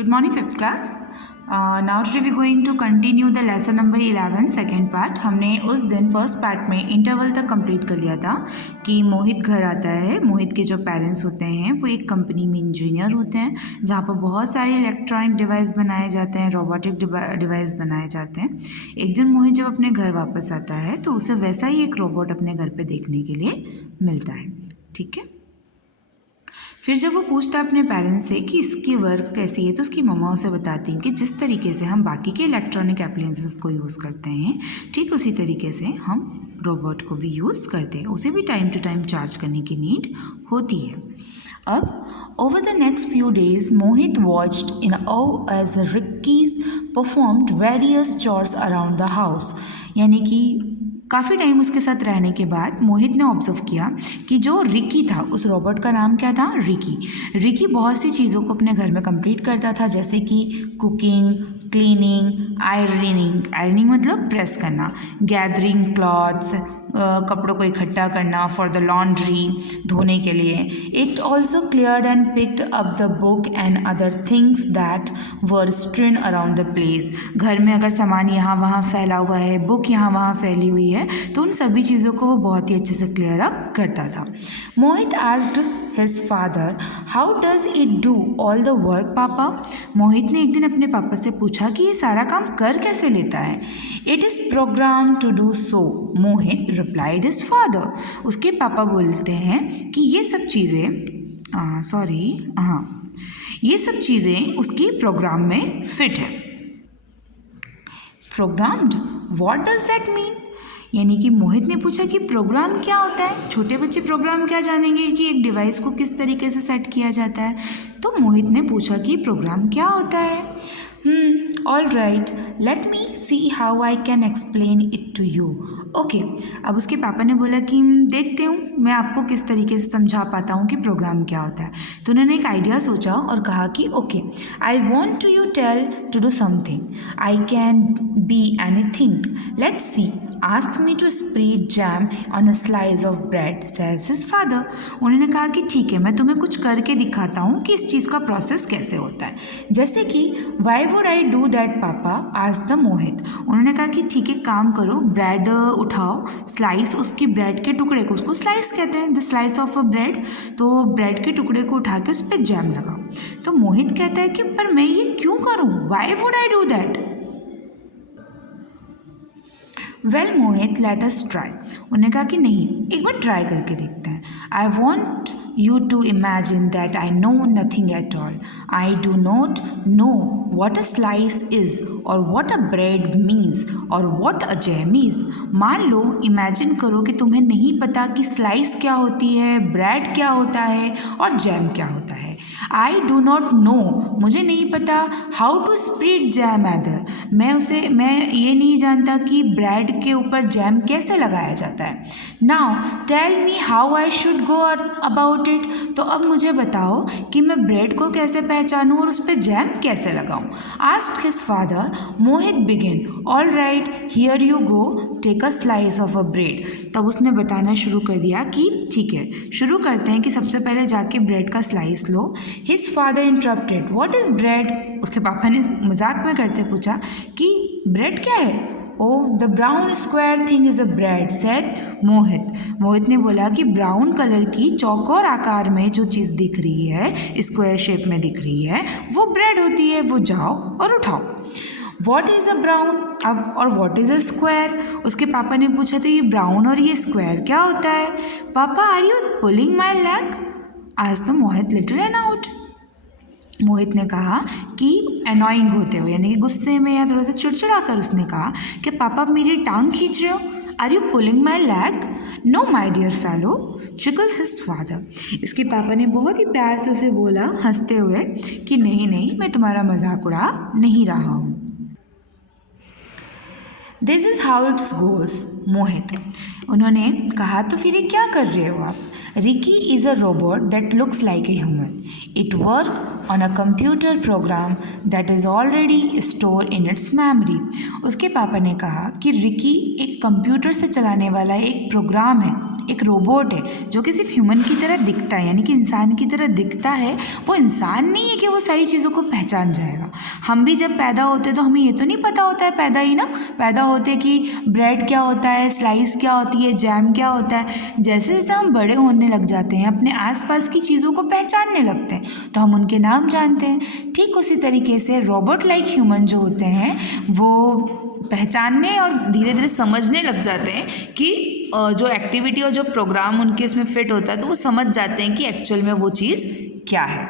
Good morning, 5th class. Now today we are going to continue the lesson number 11 second part. हमने उस दिन first part में interval तक complete कर लिया था कि मोहित घर आता है. मोहित के जो पेरेंट्स होते हैं वो एक कंपनी में इंजीनियर होते हैं जहाँ पर बहुत सारे इलेक्ट्रॉनिक डिवाइस बनाए जाते हैं, रोबोटिक डिवाइस बनाए जाते हैं. एक दिन मोहित जब अपने घर वापस आता है तो उसे वैसा ही एक रोबोट अपने घर पे देखने के लिए मिलता है. ठीक है. फिर जब वो पूछता है अपने पेरेंट्स से कि इसकी वर्क कैसी है तो उसकी मम्मा उसे बताती हैं कि जिस तरीके से हम बाकी के इलेक्ट्रॉनिक एप्लायंसेस को यूज़ करते हैं ठीक उसी तरीके से हम रोबोट को भी यूज़ करते हैं. उसे भी टाइम टू टाइम चार्ज करने की नीड होती है. अब over the next few days Mohit watched in awe as Rikkis performed various chores around the house. यानी कि काफ़ी टाइम उसके साथ रहने के बाद मोहित ने ऑब्जर्व किया कि जो रिकी था, उस रोबोट का नाम क्या था? रिकी बहुत सी चीज़ों को अपने घर में कंप्लीट करता था, जैसे कि कुकिंग, क्लीनिंग, आयरनिंग मतलब प्रेस करना, गैदरिंग क्लॉथ्स, कपड़ों को इकट्ठा करना फॉर द लॉन्ड्री, धोने के लिए. It also cleared and picked up the book and other things that were strain around the place. घर में अगर सामान यहाँ वहाँ फैला हुआ है, बुक यहाँ वहाँ फैली हुई है, तो उन सभी चीज़ों को वो बहुत ही अच्छे से क्लियर अप करता था. Mohit asked his father, how does it do all the work papa? Mohit ने एक दिन अपने पापा से पूछा कि ये सारा काम कर कैसे लेता है. It is program to do so, Mohit replied his father. उसके पापा बोलते हैं कि ये सब चीज़ें उसकी प्रोग्राम में फिट है. Programmed, what does that mean? यानी कि मोहित ने पूछा कि प्रोग्राम क्या होता है. छोटे बच्चे प्रोग्राम क्या जानेंगे कि एक डिवाइस को किस तरीके से सेट किया जाता है. तो मोहित ने पूछा कि प्रोग्राम क्या होता है. All right, let me see how I can explain it to you. Okay. अब उसके पापा ने बोला कि देखते हूँ मैं आपको किस तरीके से समझा पाता हूँ कि प्रोग्राम क्या होता है. तो उन्होंने एक आइडिया सोचा और कहा कि okay, I want to you tell to do something. I can be anything. Let's see. Asked me to spread jam on a slice of bread, says his father. उन्होंने कहा कि ठीक है, मैं तुम्हें कुछ करके दिखाता हूँ कि इस चीज़ का प्रोसेस कैसे होता है. जैसे कि why would I do that पापा? asked the मोहित. उन्होंने कहा कि ठीक है, काम करो, ब्रेड उठाओ, स्लाइस, उसकी ब्रेड के टुकड़े को, उसको स्लाइस कहते हैं, the slice of a bread. तो ब्रेड के टुकड़े को उठा के उस पर जैम लगाओ. तो मोहित कहता है कि पर मैं ये क्यों करूँ? why would I do that? Well Mohit, let us try. उन्होंने कहा कि नहीं, एक बार ट्राई करके देखते हैं. I want you to imagine that I know nothing at all. I do not know what a slice is or what a bread means or what a jam is. मान लो, imagine करो कि तुम्हें नहीं पता कि स्लाइस क्या होती है, ब्रेड क्या होता है और जैम क्या होता है. I do not know, मुझे नहीं पता. How to spread jam either, मैं ये नहीं जानता कि ब्रेड के ऊपर जैम कैसे लगाया जाता है. Now tell me how I should go about it. तो अब मुझे बताओ कि मैं ब्रेड को कैसे पहचानूं और उस पर जैम कैसे लगाऊं. Asked his father. Mohit begin. All right, here you go, take a slice of a bread. तब उसने बताना शुरू कर दिया कि ठीक है, शुरू करते हैं कि सबसे पहले जाके ब्रेड का slice low. His father interrupted. What is bread? उसके पापा ने मजाक में करते पूछा कि ब्रेड क्या है. Oh, the brown square thing is a bread, said मोहित. मोहित ने बोला कि ब्राउन कलर की चौकोर आकार में जो चीज़ दिख रही है, स्क्वायर शेप में दिख रही है, वो ब्रेड होती है. वो जाओ और उठाओ. What is a brown? अब और वॉट इज़ अ स्क्वायर? उसके पापा ने पूछा तो ये ब्राउन और ये स्क्वायर क्या होता है? पापा, are you pulling my leg? आज तो Mohit little and out. Mohit ने कहा कि अनॉइंग होते हुए, यानी कि गुस्से में या थोड़ा सा चिड़चिड़ा कर उसने कहा कि पापा, आप मेरी टांग खींच रहे हो? Are you pulling my leg? No my dear fellow, chuckles his father. इसके पापा ने बहुत ही प्यार से उसे बोला हंसते हुए कि नहीं, मैं तुम्हारा मजाक उड़ा नहीं रहा हूँ. This is how it's goes. Mohit. उन्होंने कहा तो फिर ये क्या कर रहे हो आप? Ricky is a robot that looks like a human. It works on a computer program that is already stored in its memory. उसके पापा ने कहा कि रिकी एक कंप्यूटर से चलाने वाला एक प्रोग्राम है एक रोबोट है जो कि सिर्फ ह्यूमन की तरह दिखता है, यानी कि इंसान की तरह दिखता है। वो इंसान नहीं है कि वो सारी चीज़ों को पहचान जाएगा। हम भी जब पैदा होते तो हमें ये तो नहीं पता होता है पैदा होते कि ब्रेड क्या होता है, स्लाइस क्या होती है, जैम क्या होता है। जैसे जैसे हम बड़े होने लग जाते हैं, अपने आसपास की चीज़ों को पहचानने लगते हैं, तो हम उनके नाम जानते हैं। ठीक उसी तरीके से रोबोट लाइक ह्यूमन जो होते हैं वो पहचानने और धीरे धीरे समझने लग जाते हैं कि जो एक्टिविटी और जो प्रोग्राम उनके इसमें फिट होता है, तो वो समझ जाते हैं कि एक्चुअल में वो चीज़ क्या है।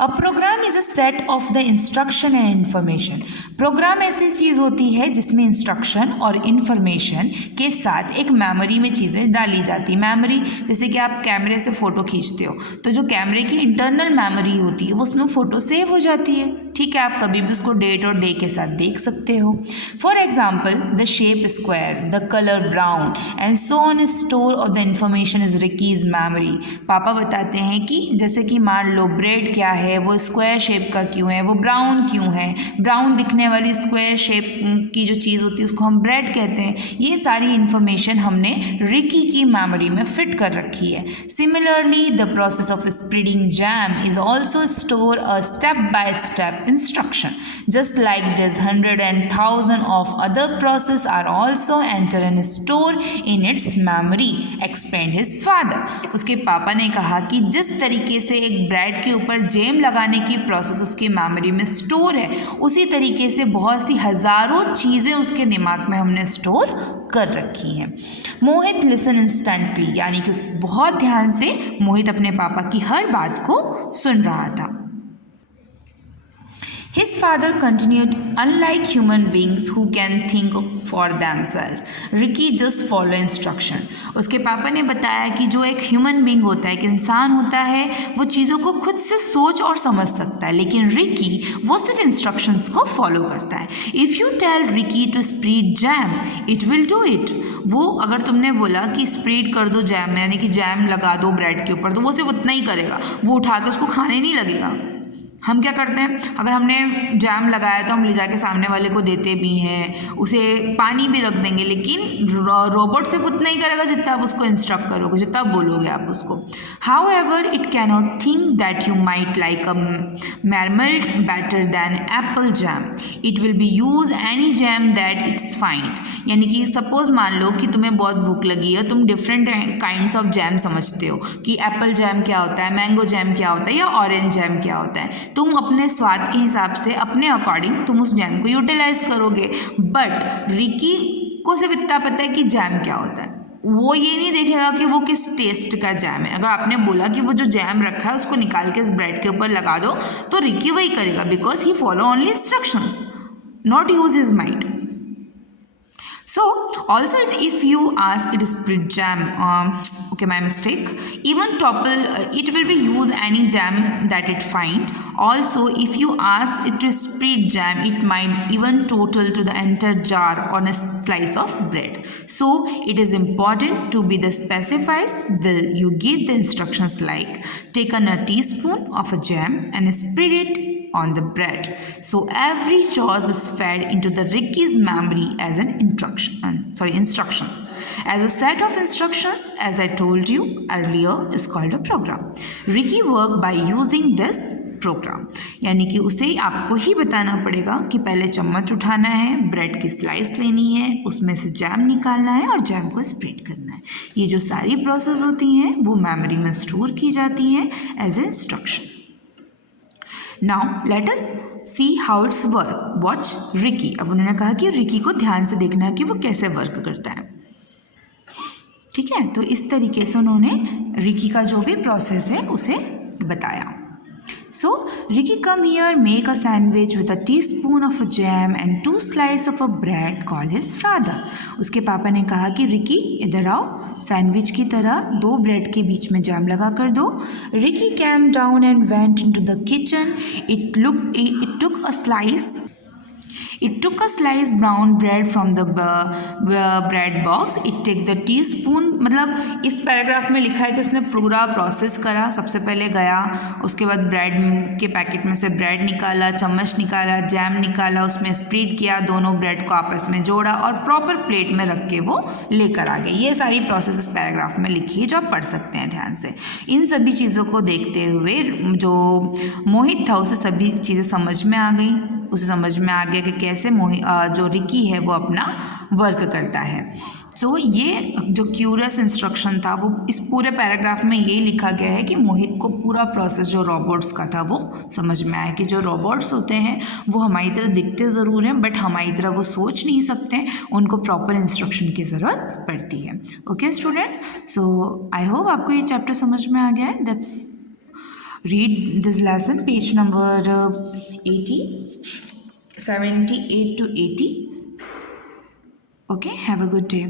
A program is a set of the instruction and information. Program ऐसी चीज़ होती है जिसमें इंस्ट्रक्शन और इन्फॉर्मेशन के साथ एक मेमोरी में चीज़ें डाली जाती है। मेमोरी जैसे कि आप कैमरे से फ़ोटो खींचते हो, तो जो कैमरे की इंटरनल मेमोरी होती है वो उसमें फ़ोटो सेव हो जाती है। ठीक है, आप कभी भी उसको डेट और डे के साथ देख सकते हो। For example, the shape square, the colour brown and so on store of the information is Rikki's memory. पापा बताते हैं कि जैसे कि मान लो ब्रेड क्या है, वो स्क्वायर शेप का क्यों है, वो ब्राउन क्यों है, ब्राउन दिखने वाली स्क्वायर शेप की जो चीज़ होती है उसको हम ब्रेड कहते हैं। ये सारी इन्फॉर्मेशन हमने रिकी की मेमोरी में फिट कर रखी है। Similarly the process of spreading jam is also store a step by step instruction. Just like this, 100 and 1000 of other process are also enter and store in its memory, explained his father. उसके पापा ने कहा कि जिस तरीके से एक bread के ऊपर जैम लगाने की प्रोसेस उसकी मेमोरी में स्टोर है, उसी तरीके से बहुत सी हज़ारों चीज़ें उसके दिमाग में हमने स्टोर कर रखी हैं। मोहित लिसन इंस्टेंटली, यानी कि बहुत ध्यान से मोहित अपने पापा की हर बात को सुन रहा था। His father continued, unlike human beings who can think for themselves, Ricky just follow instruction. उसके पापा ने बताया कि जो एक ह्यूमन बींग होता है, एक इंसान होता है, वो चीज़ों को खुद से सोच और समझ सकता है, लेकिन रिकी वो सिर्फ इंस्ट्रक्शंस को फॉलो करता है। If you tell Ricky to spread jam, it will do it. वो अगर तुमने बोला कि स्प्रेड कर दो जैम, यानी कि जैम लगा दो ब्रेड के ऊपर, तो वो सिर्फ उतना ही करेगा, वो उठा के उसको खाने नहीं लगेगा। हम क्या करते हैं, अगर हमने जैम लगाया तो हम ले जाके सामने वाले को देते भी हैं, उसे पानी भी रख देंगे, लेकिन रोबोट सिर्फ उतना ही करेगा जितना आप उसको इंस्ट्रक्ट करोगे, जितना आप बोलोगे आप उसको। However it cannot think that you might like a marmalade better than apple jam, it will be use any jam that it's find. यानी कि सपोज मान लो कि तुम्हें बहुत भूख लगी है, तुम डिफरेंट काइंड्स ऑफ जैम समझते हो कि एप्पल जैम क्या होता है, मैंगो जैम क्या होता है, या ऑरेंज जैम क्या होता है। तुम अपने स्वाद के हिसाब से अपने अकॉर्डिंग तुम उस जैम को यूटिलाइज करोगे। बट रिकी को सिर्फ इतना पता है कि जैम क्या होता है, वो ये नहीं देखेगा कि वो किस टेस्ट का जैम है। अगर आपने बोला कि वो जो जैम रखा है उसको निकाल के इस ब्रेड के ऊपर लगा दो, तो रिकी वही करेगा, because he follow only instructions, not use his mind. So also if you ask it is spread jam, okay, my mistake, even topple, it will be use any jam that it find. Also if you ask it to spread jam, it might even total to the entire jar on a slice of bread. So it is important to be the specifies. Will you give the instructions like take a teaspoon of a jam and spread it on the bread. So every choice is fed into the Ricky's memory as an instructions. As a set of instructions, as I told you earlier, is called a program. Ricky work by using this program. यानी कि उसे आपको ही बताना पड़ेगा कि पहले चम्मच उठाना है, ब्रेड की स्लाइस लेनी है, उसमें से जैम निकालना है और जैम को स्प्रेड करना है। ये जो सारी प्रोसेस होती हैं वो मेमोरी में स्टोर की जाती हैं as a instruction. Now let us see how it's work. Watch Ricky. अब उन्होंने कहा कि रिकी को ध्यान से देखना कि वो कैसे वर्क करता है। ठीक है, तो इस तरीके से उन्होंने रिकी का जो भी प्रोसेस है उसे बताया। So Ricky come here, make a sandwich with a teaspoon of a jam and 2 slices of a bread, call his father. उसके पापा ने कहा कि रिकी इधर आओ, सैंडविच की तरह 2 ब्रेड के बीच में जैम लगा कर दो। Ricky came down and went into the kitchen. It took a slice. It took a sliced brown bread from the bread box. It took the teaspoon, मतलब इस पैराग्राफ में लिखा है कि उसने पूरा प्रोसेस करा. सबसे पहले गया, उसके बाद ब्रेड के पैकेट में से ब्रेड निकाला, चम्मच निकाला, जैम निकाला, उसमें स्प्रेड किया, दोनों ब्रेड को आपस में जोड़ा और प्रॉपर प्लेट में रख के वो लेकर आ गए. ये सारी प्रोसेस इस पैराग्राफ में लिखी है जो आप पढ़ सकते हैं ध्यान से. इन सभी चीज़ों को देखते हुए जो मोहित था उसे सभी चीज़ें समझ में आ गई. उसे समझ में आ गया कि कैसे जो रिकी है वो अपना वर्क करता है. सो ये जो क्यूरियस इंस्ट्रक्शन था वो इस पूरे पैराग्राफ में ये लिखा गया है कि मोहित को पूरा प्रोसेस जो रोबोट्स का था वो समझ में आया कि जो रोबोट्स होते हैं वो हमारी तरह दिखते ज़रूर हैं बट हमारी तरह वो सोच नहीं सकते, उनको प्रॉपर इंस्ट्रक्शन की ज़रूरत पड़ती है. Okay student, so I hope आपको ये चैप्टर समझ में आ गया है. That's read this lesson, page number 80, 78 to 80. Okay, have a good day.